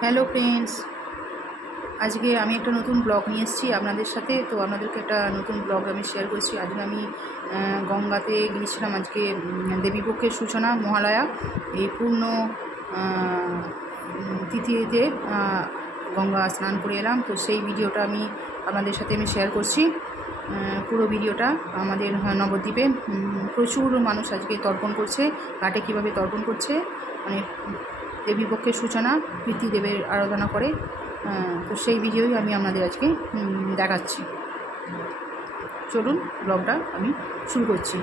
Hello friends, আজকে আমি একটা নতুন ব্লগ নিয়ে এসেছি আপনাদের সাথে। তো আপনাদেরকে একটা নতুন ব্লগ আমি শেয়ার করছি। আজকে আমি গঙ্গাতে গিয়েছিলাম। আজকে দেবীপক্ষের সূচনা, মহালয়া, এই পূর্ণ তিথিতে গঙ্গা স্নান করে এলাম। তো সেই ভিডিওটা আমি আপনাদের সাথে শেয়ার করছি। পুরো ভিডিওটা আমাদের নবদ্বীপে প্রচুর মানুষ আজকে তর্পণ করছে। ঘাটে কীভাবে তর্পণ করছে, মানে দেবীপক্ষের সূচনা, পিতৃদেবের আরাধনা করে। তো সেই ভিডিওই আমি আপনাদের আজকে দেখাচ্ছি। চলুন ব্লগটা আমি শুরু করছি।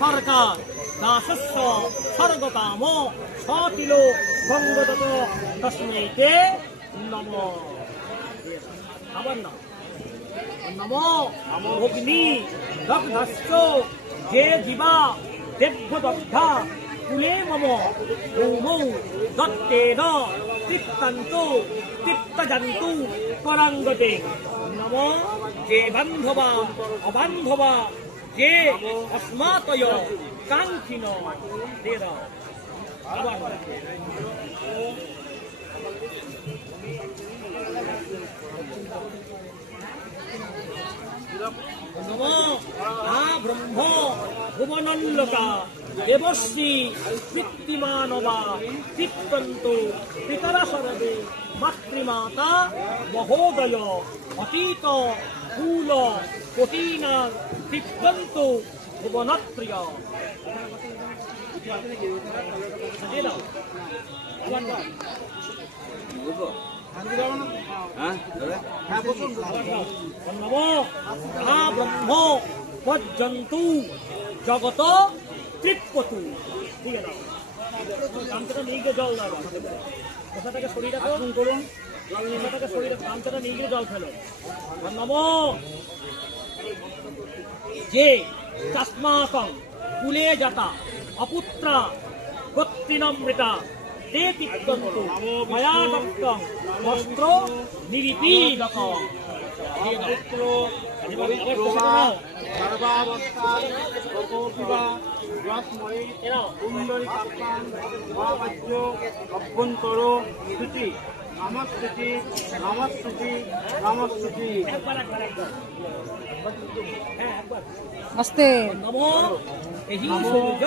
সরকার দাসস্ব স্বর্গকাম সতিলো গঙ্গদত তস্মৈতে নম। আবার নম অগ্নি দগ্ধস্য যে জীবা দেব্যদগ্ধা কুলে মম ভৌমৌ দত্তেন তৃপ্তান্তু তৃপ্তজন্তু পরাঙ্গতে। নম যে বান্ধবা অবান্ধবা যে অস্মাতয় কাঙ্ক্ষিন দিয়ে দাও। আবার নম আ ব্রহ্ম ভুবনল্লোকা দেবশ্রী কৃত্তিমানবা তৃপ্তন্তু পিতরা সরবে মাতৃমাতা মহোদয় অতীত কুল কোটিনা তৃপ্তন্তু ভুবনপ্রিয়। ব্রহ্ম পর্যন্তু জগত তৃপ্ততু। ঠিক আছে, গামছাটা নিয়ে গিয়ে জল দাও। কোথাটাকে শরীর রাখো করুন, কোথাটাকে শরীর গামছাটা নিয়ে গিয়ে জল ফেলো। নম যে তস্মাকং কুলে জাতা অপুত্রা গোত্রিণমৃতা তে তিক্তন্তু ময়া দত্তং বস্ত্র নিরিপীডকং। অভ্যন্তর স্থিতি নমস্তুতি নমস্তুতি নমস্তুতি। আস্তে নম এহি সূর্য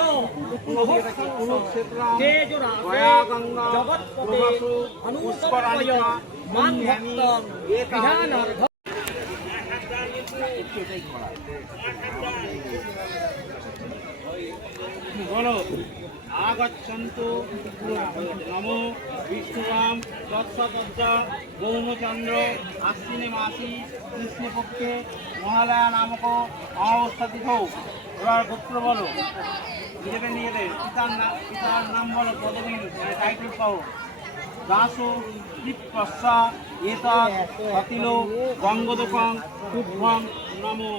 গয়া গঙ্গা প্রভাসু পুষ্করাণিকা মন্যামি একানি। বলো আগচ্ছন্তু নমো বিষ্ণুরাম তৎসদজ্জা গৌমচন্দ্র আশ্বিনে মাসি কৃষ্ণপক্ষে মহালয়া নামক অবস্থাতিথ। এবার গোত্র বলো, নিজেদের পিতার নাম বলো, পদবী টাইটেল সহ। দাসু দীপ্তস্যা এতৎ সতিলো গঙ্গোদকং তুভ্যং নমো।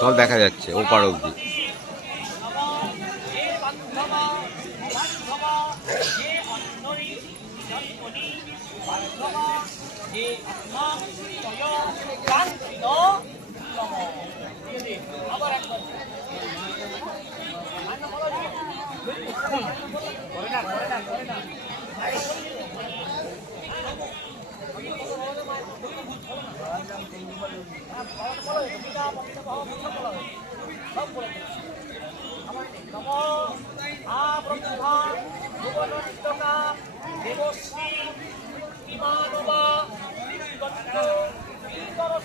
সব দেখা যাচ্ছে ওপার অব্দি। দেবশ্রী ইমানবা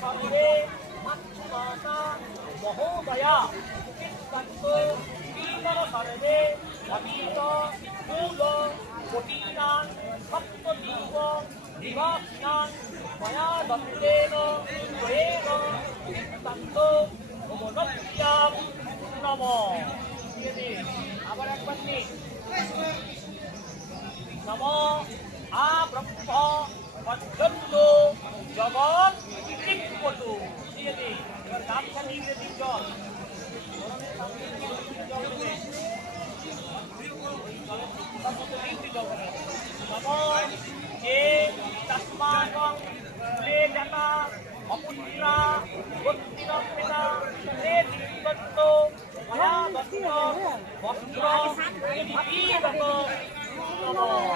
সর্বে মাতৃমাতা মহোদয়া সর্বে অতীত মূল কোটিনান সপ্তদীপ দিবাস্নান ময়া দত্তেন স্বয়েন তন্ত ভবনস্যাম নমঃ। আবার একবার নিন। নমো আ ব্রহ্ম পর্যন্ত জগৎ ত্রিপটু। দিয়ে দিন। এবার গামছা নিয়ে দিন জল। নমো যে তস্মাকং লে জাতা অপুত্রা গোত্রিণং পিতা লে দিগন্ত ময়া দত্ত বস্ত্র বিধীয়ত নমঃ।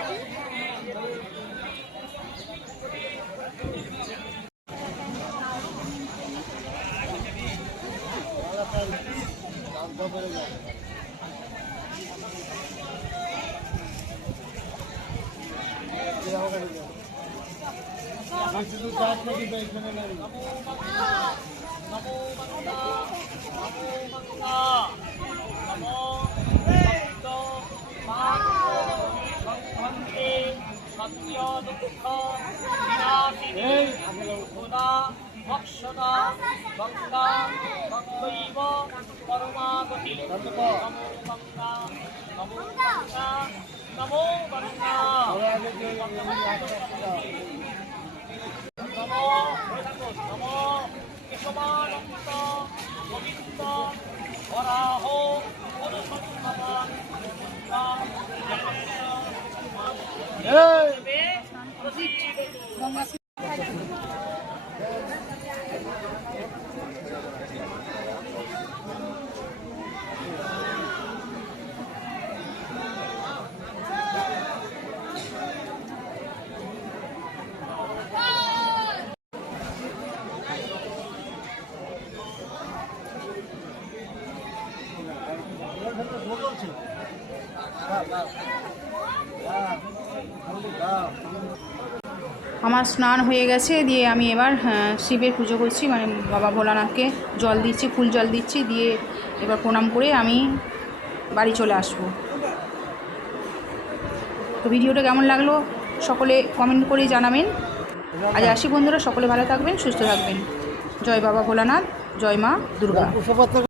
নমো মঙ্গলা নমো মঙ্গলা নমো সত্য মানতে সত্য দুঃখ বিনাশিনী খোদা মোক্ষদা গঙ্গা গঙ্গৈব পরমাগতি নমো গঙ্গা নমো গঙ্গা নমো গঙ্গা নমো নমো কেশবানন্দ গোবিন্দ বরাহ অনুসন্ধান আমার স্নান হয়ে গেছে, দিয়ে আমি এবার শিবের পুজো করছি, মানে বাবা ভোলানাথকে জল দিচ্ছি, ফুল জল দিচ্ছি, দিয়ে এবার প্রণাম করে আমি বাড়ি চলে আসবো। তো ভিডিওটা কেমন লাগলো সকলে কমেন্ট করে জানাবেন। আজ আসি বন্ধুরা, সকলে ভালো থাকবেন, সুস্থ থাকবেন। জয় বাবা ভোলানাথ, জয় মা দুর্গা।